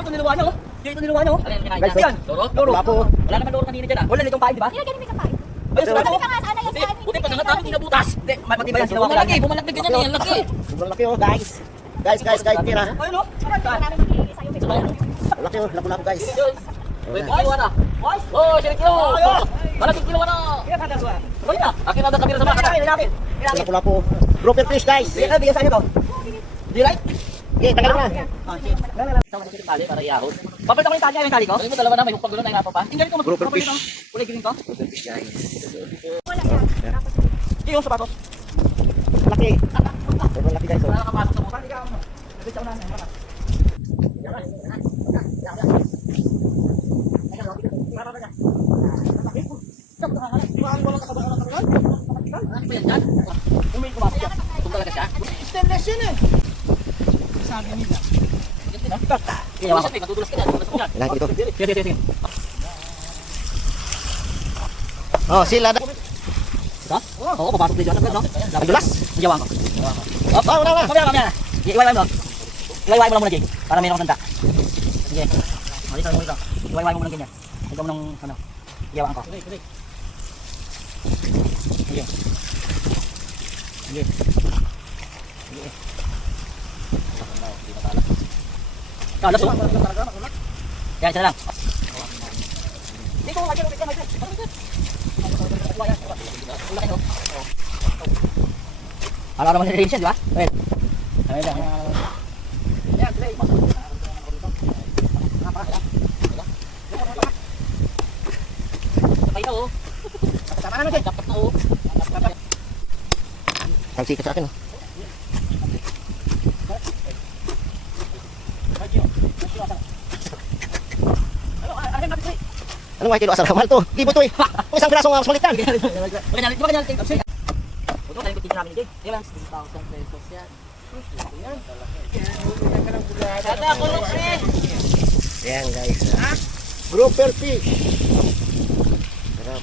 ito niluwa niyo. Ito niluwa niyo. Guys, yan. Loro? Loro. Wala naman loro kanina dyan ah. Wala nitong pain, di ba? Hindi, ganun may kapain. Ayun, sarap Sabi ko. ka nga, sana yung kain. Buti pa nangatapon kinabutas. Hindi, matibay yan. Ginawa ko Bumalaki, lang. bumalaki ganyan eh. Ang laki. Sobrang laki oh, guys. Guys, tira. Ayun o. Marami magbibigay sa'yo. May kapain. Laki oh, labo-labo guys. Wait, kilo na. Oh, sila kilo. Malaking kilo na. Wala na. Akin na kamera sa baka. Kaya natin. Labo-labo. Grouper fish guys. Bigyan sa inyo to. Di right? Okay, tagal na. Sama na tali para iahon. Papalit ako yung tali. Yung tali ko. Ay mo dalawa na may hukpag gulo na nga pa. Tingnan ko. Grouper fish. Kulay green ko. Grouper fish guys. Wala yan. Hindi yung sapatos. Laki. Sobrang laki guys oh. Nakapasok sa mukha. Ano ba yan dyan? Umiin ko ba? Kung talaga siya. Stainless yun eh. Sabi nila. Iya, wala. Matutulas ka dyan. Laki dito. Sige, sige, sige. Oh, sila da. Ha? Oo, papasok din dyan. No? Dulas. Iyawan ko. Oh, wala. Kamera. Iwayway mo. Iwayway mo lang muna, Jay. Para meron kang tanda. Sige. O, dito mo ito. Iwayway mo muna ganyan. Ito mo nung, ano, iyawan ko. Sige. Sige. Sige. Kalas o. Yan, isa lang. Dito, lagi mo. Ano naman si Rinsen, di ba? Wait. Ayan lang. Ayan, play. Kapay na o. Kasama na natin. Dapat na o. Ang sikat sa akin oh. Anong kilo asar mahal to? Libo to eh. Kung isang pirasong sulit yan. Di ba ganyan? Ito, tayo ko namin, Jay. Di ba? 6,000 pesos yan. Ayan guys. Grouper fish. Sarap.